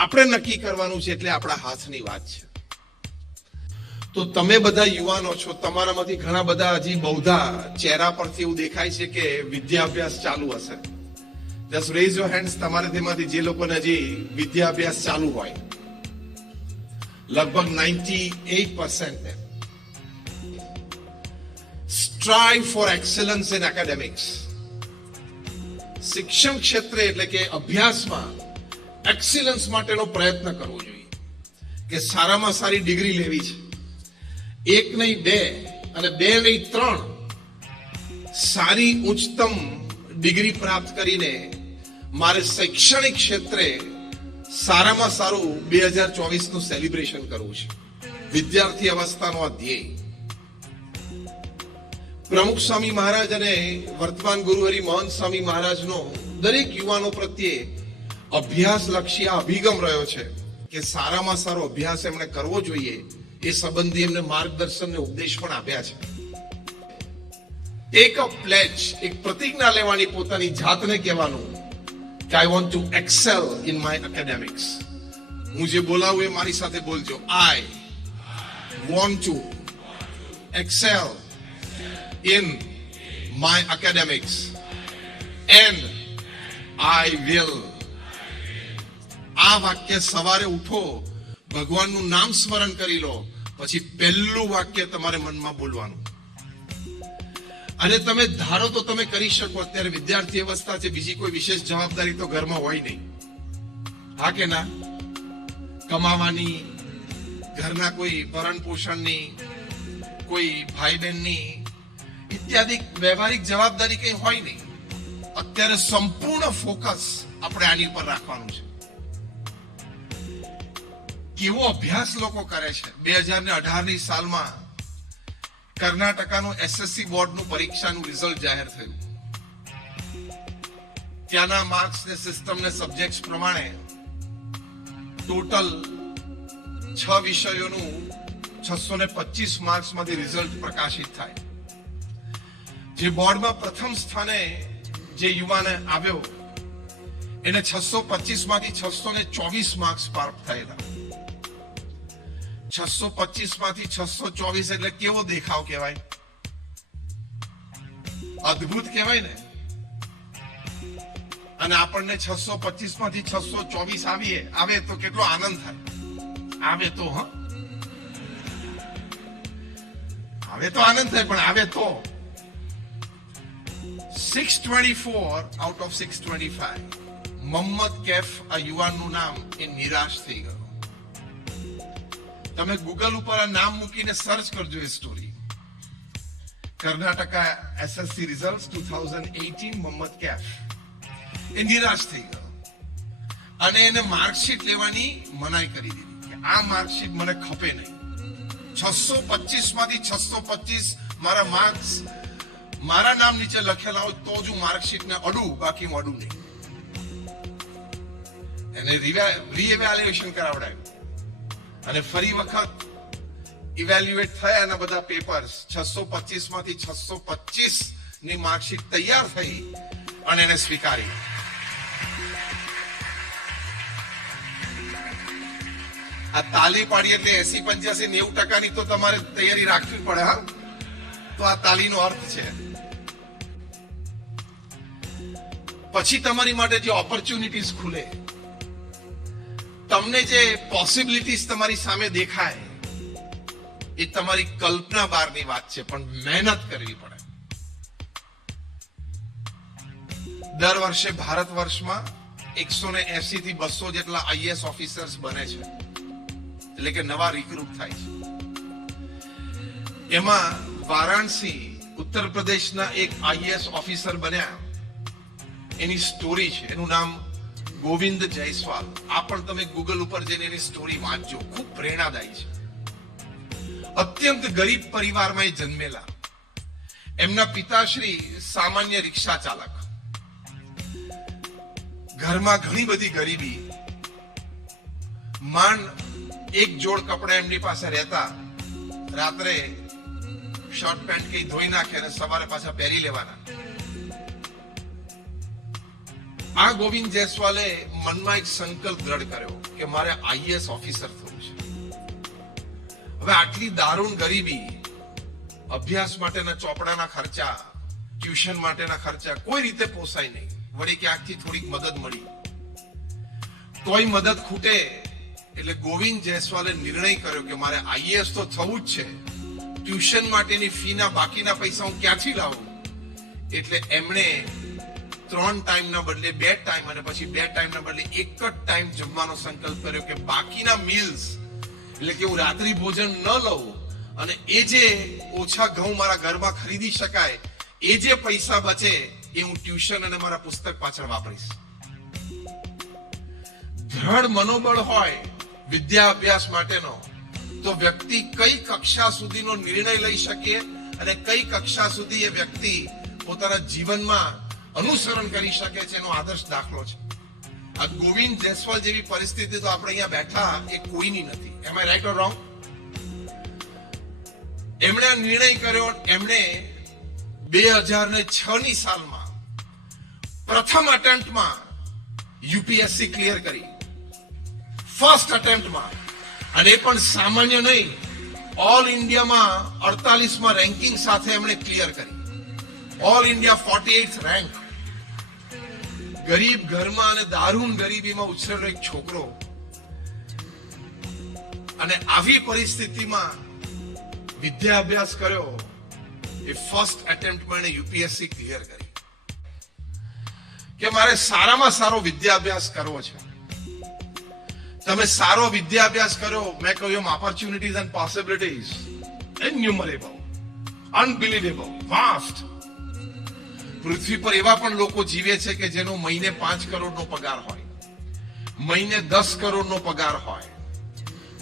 આપણે નક્કી કરવાનું છે એટલે આપણા હાથની વાત છે. તો તમે બધા યુવાનો છો, તમારામાંથી ઘણા બધા હજી બૌદ્ધા ચહેરા પરથી એવું દેખાય છે કે વિદ્યાભ્યાસ ચાલુ હશે. જસ્ટ રેઝ યોર હેન્ડ્સ તમારે તેમાંથી જે લોકોને હજી વિદ્યાભ્યાસ ચાલુ હોય. લગભગ ninety eight percent strive for excellence in academics શિક્ષણ ક્ષેત્રે એટલે કે અભ્યાસમાં એક્સિલન્સ માટેનો પ્રયત્ન કરવો જોઈએ કે સારામાં સારી ડિગ્રી લેવી છે. એક નહીં બે અને બે નહીં ત્રણ સારી ઉચ્ચતમ ડિગ્રી પ્રાપ્ત કરીને મારે શૈક્ષણિક ક્ષેત્રે સારામાં સારું બે હજાર ચોવીસનું સેલિબ્રેશન કરવું છે. વિદ્યાર્થી અવસ્થાનો આ ધ્યેય પ્રમુખ સ્વામી મહારાજ અને વર્તમાન ગુરુહરિ મોહન સ્વામી મહારાજનો દરેક યુવાનો પ્રત્યે અભ્યાસ લક્ષી આ અભિગમ રહ્યો છે કે સારામાં સારો અભ્યાસ એમણે કરવો જોઈએ, એ સંબંધી એમને માર્ગદર્શન ને ઉપદેશ પણ આપ્યા છે. ટેક અ પ્લેચ એક પ્રતિજ્ઞા લેવાની પોતાની જાતને કહેવાનું કે I want to excel in my academics હું જે બોલાવું એ મારી સાથે બોલજો. I want to excel in my academics. And I will આ વાક્ય સવારે ઉઠો, ભગવાનનું નામ સ્મરણ કરી લો, પછી પહેલું વાક્ય તમારે મનમાં બોલવાનું. અને તમે ધારો તો તમે કરી શકો, અત્યારે વિદ્યાર્થી અવસ્થા છે, બીજી કોઈ વિશેષ જવાબદારી તો ઘરમાં હોય નહીં. હા કે ના? કમાવાની, ઘરના કોઈ ભરણ પોષણની કોઈ ભાઈ બહેનની ઇત્યાદિ વ્યવહારિક જવાબદારી કઈ હોય નહીં. અત્યારે સંપૂર્ણ ફોકસ આપણે આની પર રાખવાનું છે. કેવો અભ્યાસ લોકો કરે છે? બે હજાર ને અઢારની સાલમાં કર્ણાટકાનું એસએસસી બોર્ડનું પરીક્ષાનું રિઝલ્ટ જાહેર થયું. ત્યાંના માર્ક્સ ને સિસ્ટમ ને સબ્જેક્ટ પ્રમાણે ટોટલ છ વિષયોનું છસો ને પચીસ માર્ક્સમાંથી રિઝલ્ટ પ્રકાશિત થાય. જે બોર્ડમાં પ્રથમ સ્થાને જે યુવાને આવ્યો, એને છસો પચીસમાંથી છસો ને ચોવીસ માર્ક્સ પ્રાપ્ત થયેલા. છસો પચીસમાંથી છસો ચોવીસ એટલે કેવો દેખાવ કહેવાય? અદ્ભુત કહેવાય ને? અને આપણને છસો પચીસમાંથી છસો ચોવીસ આવીએ, આવે તો કેટલો આનંદ થાય. આવે તો, હ? આવે તો આનંદ થાય, પણ આવે તો. 624 આઉટ ઓફ 625 મોહમ્મદ કેફ, આ યુવાનનું નામ, એ નિરાશ થઈ ગયો. તમે ગૂગલ ઉપર નામ મૂકીને સર્ચ કરજો એ story Karnataka SSC result 2018 Mohammad Kaif. એ નિરાશ થઈ ગયો. અને એને માર્કશીટ લેવાની મનાઈ કરી દીધી કે આ માર્કશીટ મને ખપે નહીં. છસો પચીસમાંથી છસો પચીસ મારા માર્ક્સ મારા નામ નીચે લખેલા હોય તો જ હું માર્કશીટ ને અડું, બાકી હું અડું નહીં. એને રિવેલ્યુએશન કરાવડાયું અને ફરી વખત ઇવેલ્યુએટ થયા એના બધા પેપર્સ છસો પચીસમાંથી છસો પચીસની માર્કશીટ તૈયાર થઈ અને એને સ્વીકારી. આ તાલી પાડી એટલે એસી પંચ્યાસી નેવું ટકાની તો તમારે તૈયારી રાખવી પડે, હા? તો આ તાલીનો અર્થ છે. પછી તમારી માટે જે ઓપોર્ચ્યુનિટીઝ ખુલે તમને જે પોસિબિલિટીઝ તમારી સામે દેખાય, એ તમારી કલ્પના બહારની વાત છે, પણ મહેનત કરવી પડે. દર વર્ષે ભારત વર્ષમાં એકસો ને એસી થી બસો જેટલા આઈએસ ઓફિસર્સ બને છે. એટલે કે નવા રિક્રુટ થાય છે. એમાં વારાણસી, ઉત્તર પ્રદેશના એક આઈએસ ઓફિસર બન્યા. એની સ્ટોરી છે, એનું નામ ગોવિંદ જયસ્વાલ. આ પણ તમે ગૂગલ ઉપર જઈને એની સ્ટોરી વાંચજો. ખૂબ પ્રેરણાદાયી છે. અત્યંત ગરીબ પરિવારમાં એ જન્મેલા. એમના પિતાશ્રી સામાન્ય રિક્ષા ચાલક. ઘરમાં ઘણી બધી ગરીબી. માંડ એક જોડ કપડા એમની પાસે રહેતા. રાત્રે શર્ટ પેન્ટ કઈ ધોઈ નાખે અને સવારે પાછા પહેરી લેવાના. આ ગોવિંદ જયસ્વાલે મનમાં એક સંકલ્પ દ્રઢ કર્યો કે મારે આઈએસ ઓફિસર થવું છે. હવે આટલી દારૂણ ગરીબી, અભ્યાસ માટેના ચોપડાના ખર્ચા, ટ્યુશન માટેના ખર્ચા, કોઈ રીતે પોસાય નહીં. વળી ક્યાંકથી થોડીક મદદ મળી. તોય મદદ ખૂટે એટલે ગોવિંદ જયસ્વાલે નિર્ણય કર્યો કે મારે આઈએસ તો થવું જ છે. ટ્યુશન માટેની ફીના બાકીના પૈસા હું ક્યાંથી લાવું? એટલે એમણે ત્રણ ટાઈમના બદલે બે ટાઈમ અને પછી બે ટાઈમના બદલે એક જ ટાઈમ જમવાનો સંકલ્પ કર્યો કે બાકીના મીલ્સ એટલે કે હું રાત્રિ ભોજન ન લઉં અને એ જે ઓછા ઘઉં મારા ઘરમાં ખરીદી શકાય, એ જે પૈસા બચે, એ હું ટ્યુશન અને મારા પુસ્તક પાછળ વાપરીશ. દ્રઢ મનોબળ હોય વિદ્યા અભ્યાસ માટેનો, તો વ્યક્તિ કઈ કક્ષા સુધીનો નિર્ણય લઈ શકે અને કઈ કક્ષા સુધી એ વ્યક્તિ પોતાના જીવનમાં અનુસરણ કરી શકે છે, એનો આદર્શ દાખલો છે. આ ગોવિંદ જયસ્વાલ જેવી પરિસ્થિતિ તો આપણે અહીંયા બેઠા એ કોઈની નથી. એમ આઈ રાઈટ ઓર રોંગ એમણે આ નિર્ણય કર્યો, એમણે બે હજાર ને છ ની સાલમાં પ્રથમ અટેમ્પ્ટમાં યુપીએસસી ક્લિયર કરી. ફર્સ્ટ અટેમ્પ્ટમાં અને એ પણ સામાન્ય નહીં ઓલ ઇન્ડિયામાં અડતાલીસમાં રેન્કિંગ સાથે એમણે ક્લિયર કરી. All India forty eight rank ગરીબ ઘરમાં અને દારૂણ ગરીબીમાં ઉછરેલો એક છોકરો. અને આવી પરિસ્થિતિમાં વિદ્યા અભ્યાસ કર્યો, એ ફર્સ્ટ એટેમ્પ્ટમાં એને યુપીએસસી ક્લિયર કરી. કે મારે સારામાં સારો વિદ્યા અભ્યાસ કરવો છે. તમે સારો વિદ્યા અભ્યાસ કર્યો, મેં કહ્યું એમ opportunities and possibilities innumerable unbelievable vast પૃથ્વી પર એવા પણ લોકો જીવે છે કે જેનો મહિને પાંચ કરોડનો પગાર હોય, મહિને દસ કરોડનો પગાર હોય,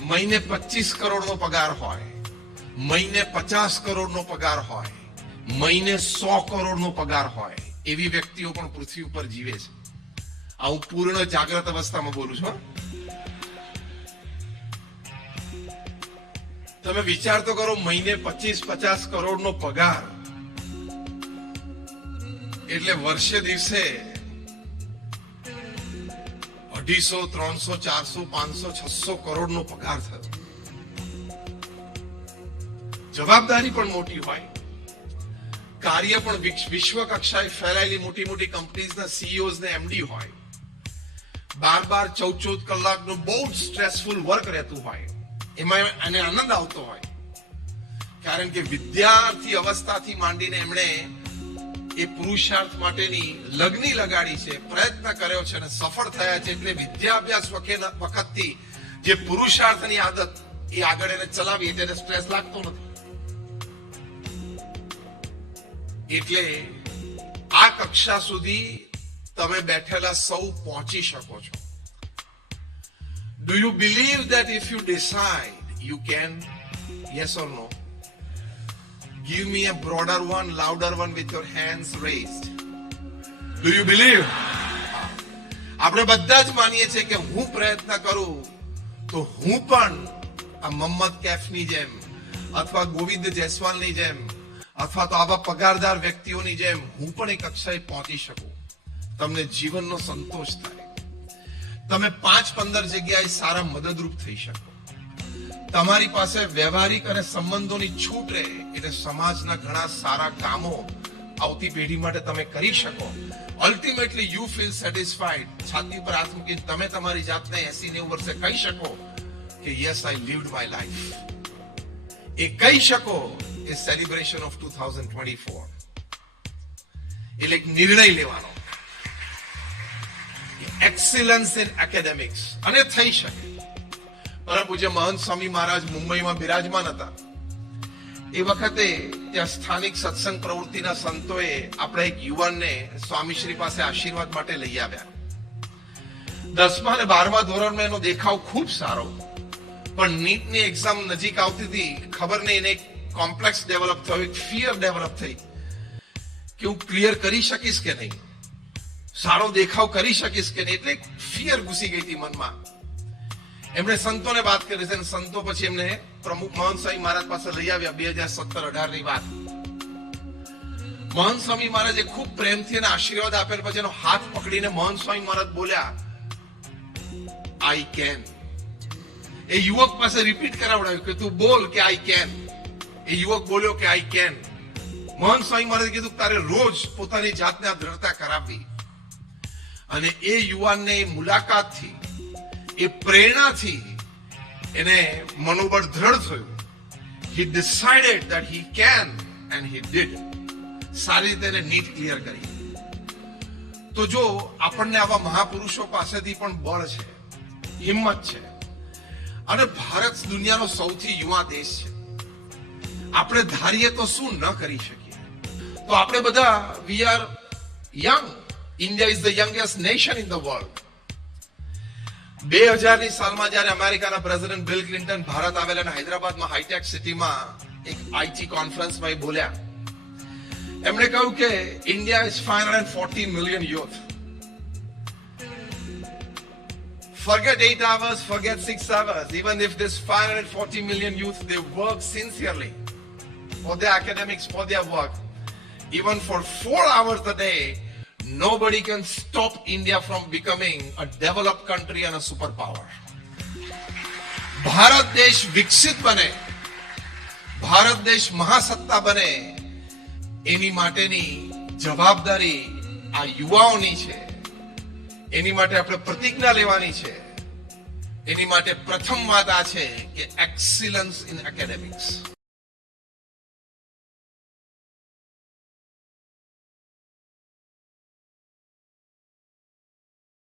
મહિને પચીસ કરોડનો પગાર હોય, મહિને પચાસ કરોડનો પગાર હોય, મહિને સો કરોડનો પગાર હોય, એવી વ્યક્તિઓ પણ પૃથ્વી ઉપર જીવે છે. આ હું પૂર્ણ જાગ્રત અવસ્થામાં બોલું છું તમે વિચાર તો કરો મહિને પચીસ પચાસ કરોડનો પગાર એટલે વર્ષે દિવસે અઢીસો, ત્રણસો, ચારસો, પાંચસો, છસો કરોડનો પગાર થયો. જવાબદારી પણ મોટી હોય. કાર્ય પણ વિશ્વ કક્ષાએ ફેલાયેલી મોટી મોટી કંપનીઝના સીઈઓઝ ને એમડી હોય. બાર બાર ચૌદ ચૌદ કલાકનું બહુ સ્ટ્રેસફુલ વર્ક રહેતું હોય. એમાં એને આનંદ આવતો હોય. કારણ કે વિદ્યાર્થી અવસ્થાથી માંડીને એમણે એ પુરુષાર્થ માટેની લગ્ની લગાડી છે, પ્રયત્ન કર્યો છે અને સફળ થયા છે એટલે વિદ્યાભ્યાસ વખતે- વખતથી જે પુરુષાર્થની આદત એ આગળ એને ચલાવી તેને સ્ટ્રેસ લાગતો નથી. એટલે આ કક્ષા સુધી તમે બેઠેલા સૌ પહોંચી શકો છો. Do you believe that if you decide you can yes or no? Give me a broader one, louder one with your hands raised. Do you believe? આપણે બધા જ માનીએ છીએ કે હું પ્રયત્ન કરું, તો હું પણ આ મમ્મદ કેફની જેમ, અથવા ગોવિંદ જયસ્વાલની જેમ, અથવા તો આવા પગારદાર વ્યક્તિઓની જેમ હું પણ એ કક્ષાએ પહોંચી શકું. તમને જીવનનો સંતોષ થાય. તમે પાંચ પંદર જગ્યાએ સારા મદદરૂપ થઈ શકો. તમારી પાસે વ્યવહારિક અને સંબંધોની છૂટ રહે એટલે સમાજના ઘણા સારા કામો આવતી પેઢી માટે તમે કરી શકો. અલ્ટિમેટલી યુ ફીલ સેટિસ્ફાઈડ છાતી પર હાથ મૂકીને તમે તમારી જાતને એસી નેવું વર્ષે કહી શકો કે yes I lived my life એ કહી શકો એ celebration of two thousand twenty four એટલે એક નિર્ણય લેવાનો. એક્સિલન્સ ઇન એકેડેમિક્સ અને થઈ શકે. પરમ પૂજ્ય મહંત સ્વામી મહારાજ મુંબઈમાં બિરાજમાન હતા. એ વખતે ત્યાં સ્થાનિક સત્સંગ પ્રવૃત્તિના સંતોએ આપણે એક યુવાનને સ્વામીશ્રી પાસે આશીર્વાદ માટે લઈ આવ્યા. દસમા અને બારમા ધોરણમાં એનો દેખાવ ખૂબ સારો. પણ નીટની એક્ઝામ નજીક આવતી હતી, ખબર નહીં, એને કોમ્પ્લેક્સ ડેવલપ થયો, એક ફિયર ડેવલપ થઈ. કે હું ક્લિયર કરી શકીશ કે નહીં? સારો દેખાવ કરી શકીશ કે નહીં? એટલે ફિયર ઘૂસી ગઈ હતી મનમાં. એમણે સંતોને વાત કરી છે સંતો પછી એમને પ્રમુખ મહંત સ્વામી મહારાજ પાસે લઈ આવ્યા બે હજાર સત્તર અઢારની વાત. મહંત સ્વામી મહારાજે ખૂબ પ્રેમથી અને આશીર્વાદ આપેલ પછી એનો હાથ પકડીને મહંત સ્વામી મહારાજ બોલ્યા આઈ કેન એ યુવક પાસે રિપીટ કરાવડાવ્યું કે તું બોલ કે આઈ કેન એ યુવક બોલ્યો કે આઈ કેન મહંત સ્વામી મહારાજે કીધું, તારે રોજ પોતાની જાતને આ દ્રઢતા કરાવવી. અને એ યુવાનને મુલાકાતથી એ પ્રેરણાથી એને મનોબળ દ્રઢ થયું. He decided that he can and he did સારી રીતે એને નીટ ક્લિયર કરી. તો જો આપણને આવા મહાપુરુષો પાસેથી પણ બળ છે, હિંમત છે, અને ભારત દુનિયાનો સૌથી યુવા દેશ છે, આપણે ધારીએ તો શું ન કરી શકીએ? તો આપણે બધા we are young India is the youngest nation in the world બે હજારની સાલમાં જ્યારે અમેરિકાના પ્રેસિડેન્ટ બિલ ક્લિન્ટન ભારત આવેલા અને હૈદરાબાદમાં હાઈટેક સિટીમાં એક આઈટી કોન્ફરન્સમાં એ બોલ્યા એમણે કહ્યું કે India is five hundred forty million youth Forget eight hours, forget six hours. Even if this 540 million youth, they work sincerely for their academics, for their work. Even for four hours a day, nobody can stop India from becoming a developed country and a superpower. Bharat દેશ વિકસિત બને ભારત દેશ મહાસત્તા બને એની માટેની જવાબદારી આ યુવાઓની છે એની માટે આપણે પ્રતિજ્ઞા લેવાની છે એની માટે પ્રથમ વાત આ છે કે એક્સિલન્સ ઇન એકેડેમિક્સ